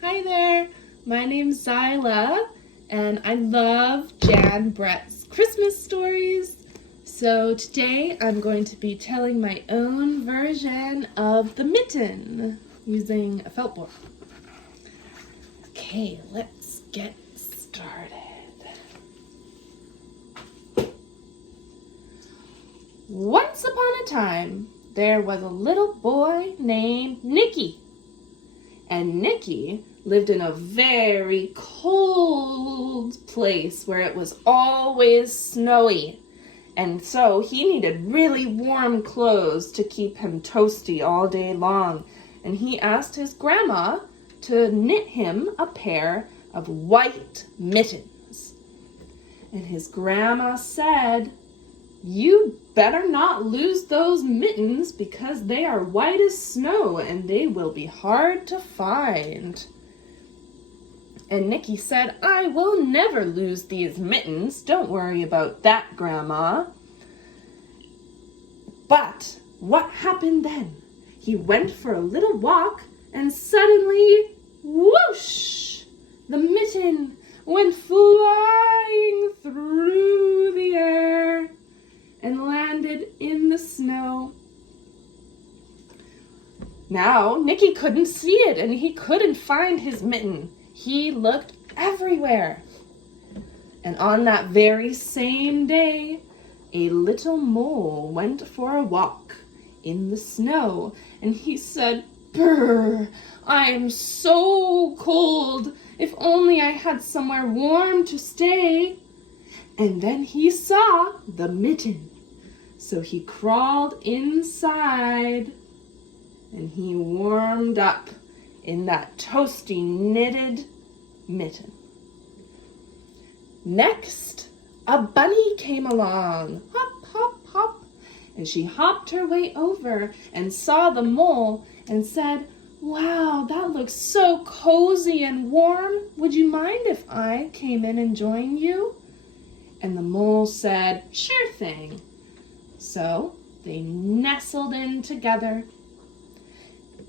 Hi there, my name's Zyla, and I love Jan Brett's Christmas stories. So today I'm going to be telling my own version of the Mitten using a felt board. Okay, let's get started. Once upon a time, there was a little boy named Nicky. And Nicky lived in a very cold place where it was always snowy. And so he needed really warm clothes to keep him toasty all day long. And he asked his grandma to knit him a pair of white mittens. And his grandma said, "You better not lose those mittens because they are white as snow and they will be hard to find." And Nicky said, "I will never lose these mittens. Don't worry about that, Grandma." But what happened then? He went for a little walk and suddenly, whoosh! The mitten went flying through the air and landed in the snow. Now, Nicky couldn't see it and he couldn't find his mitten. He looked everywhere. And on that very same day, a little mole went for a walk in the snow, and he said, "Brr, I am so cold. If only I had somewhere warm to stay." And then he saw the mitten. So he crawled inside and he warmed up in that toasty knitted mitten. Next, a bunny came along. Hop, hop, hop. And she hopped her way over and saw the mole and said, "Wow, that looks so cozy and warm. Would you mind if I came in and joined you?" And the mole said, "Sure thing." So they nestled in together,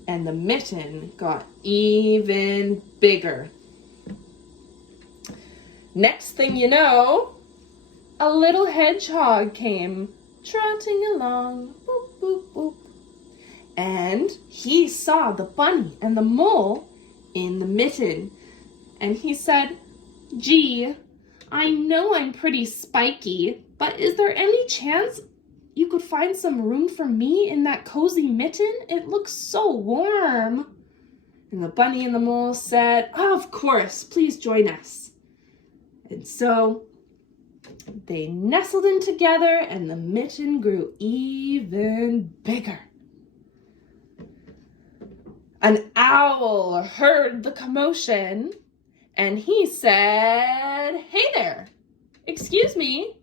and the mitten got even bigger. Next thing you know, a little hedgehog came trotting along, boop, boop, boop. And he saw the bunny and the mole in the mitten, and he said, "Gee, I know I'm pretty spiky, but is there any chance you could find some room for me in that cozy mitten? It looks so warm." And the bunny and the mole said, "Of course, please join us." And so they nestled in together and the mitten grew even bigger. An owl heard the commotion and he said, "Hey there, excuse me,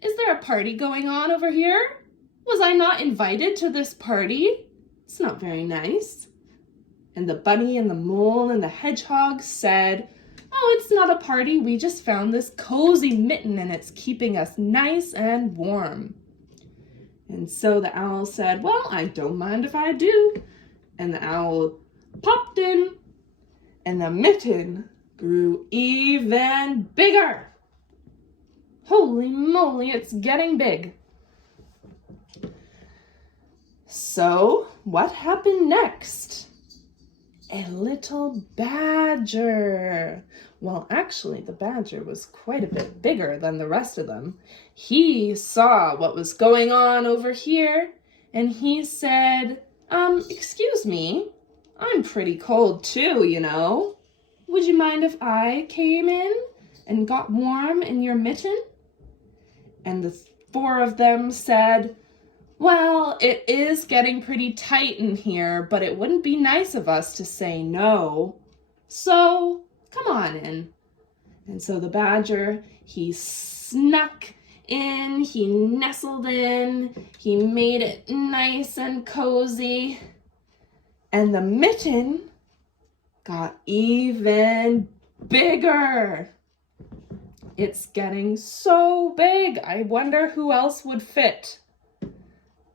is there a party going on over here? Was I not invited to this party? It's not very nice." And the bunny and the mole and the hedgehog said, "Oh, it's not a party. We just found this cozy mitten and it's keeping us nice and warm." And so the owl said, "Well, I don't mind if I do." And the owl popped in and the mitten grew even bigger. Holy moly, it's getting big. So, what happened next? A little badger. Well, actually, the badger was quite a bit bigger than the rest of them. He saw what was going on over here, and he said, "Excuse me, I'm pretty cold too, you know. Would you mind if I came in and got warm in your mitten?" And the four of them said, "Well, it is getting pretty tight in here, but it wouldn't be nice of us to say no. So, come on in." And so the badger, he snuck in, he nestled in, he made it nice and cozy. And the mitten got even bigger. It's getting so big. I wonder who else would fit.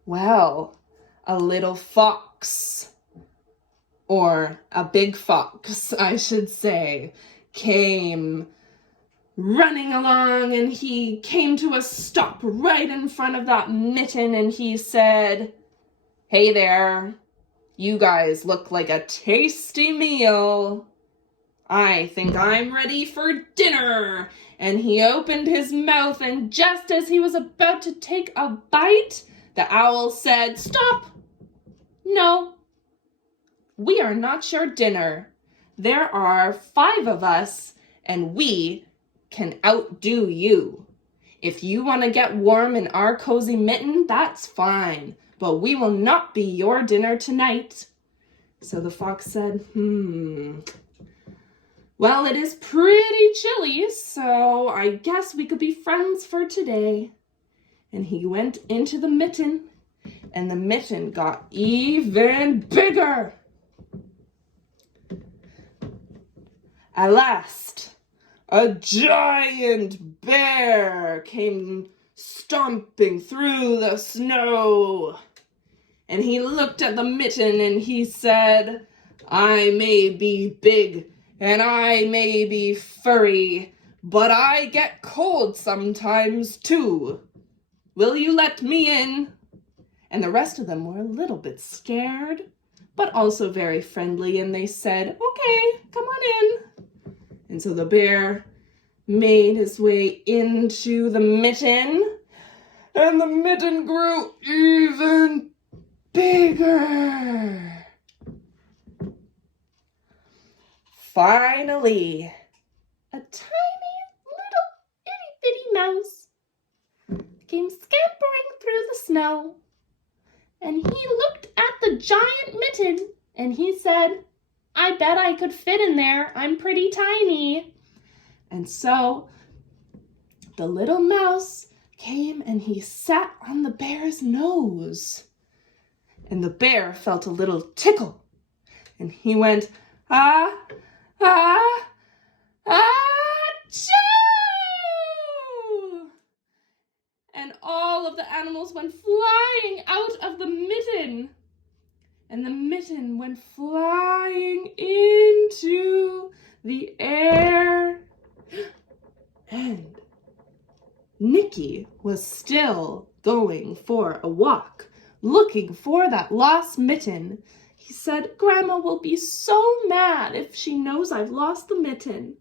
Well, a little fox or a big fox, I should say, came running along, and he came to a stop right in front of that Mitten, and he said, "Hey there, you guys look like a tasty meal. I think I'm ready for dinner." And he opened his mouth, and just as he was about to take a bite, the owl said, "Stop! No, we are not your dinner. There are 5 of us, and we can outdo you. If you want to get warm in our cozy mitten, that's fine, but we will not be your dinner tonight." So the fox said, "Well, it is pretty chilly, so I guess we could be friends for today." And he went into the Mitten, and the Mitten got even bigger. At last, a giant bear came stomping through the snow. And he looked at the Mitten and he said, "I may be big and I may be furry, but I get cold sometimes too. Will you let me in?" And the rest of them were a little bit scared, but also very friendly, and they said, "Okay, come on in." And so the bear made his way into the Mitten, and the Mitten grew even bigger. Finally, a tiny little itty-bitty mouse came scampering through the snow, and he looked at the giant Mitten, and he said, "I bet I could fit in there. I'm pretty tiny." And so the little mouse came and he sat on the bear's nose. And the bear felt a little tickle. And he went, "Ah, ah, achoo!" And all of the animals went flying out of the Mitten. And the Mitten went flying into the air. And Nicky was still going for a walk, looking for that lost Mitten. He said, "Grandma will be so mad if she knows I've lost the Mitten."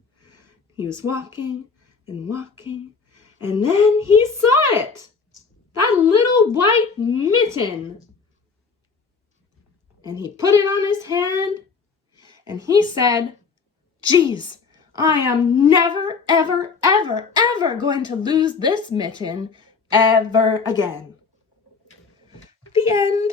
He was walking and walking, and then he saw it, that little white Mitten. And he put it on his hand, and he said, "Geez, I am never, ever, ever, ever going to lose this Mitten ever again." The end.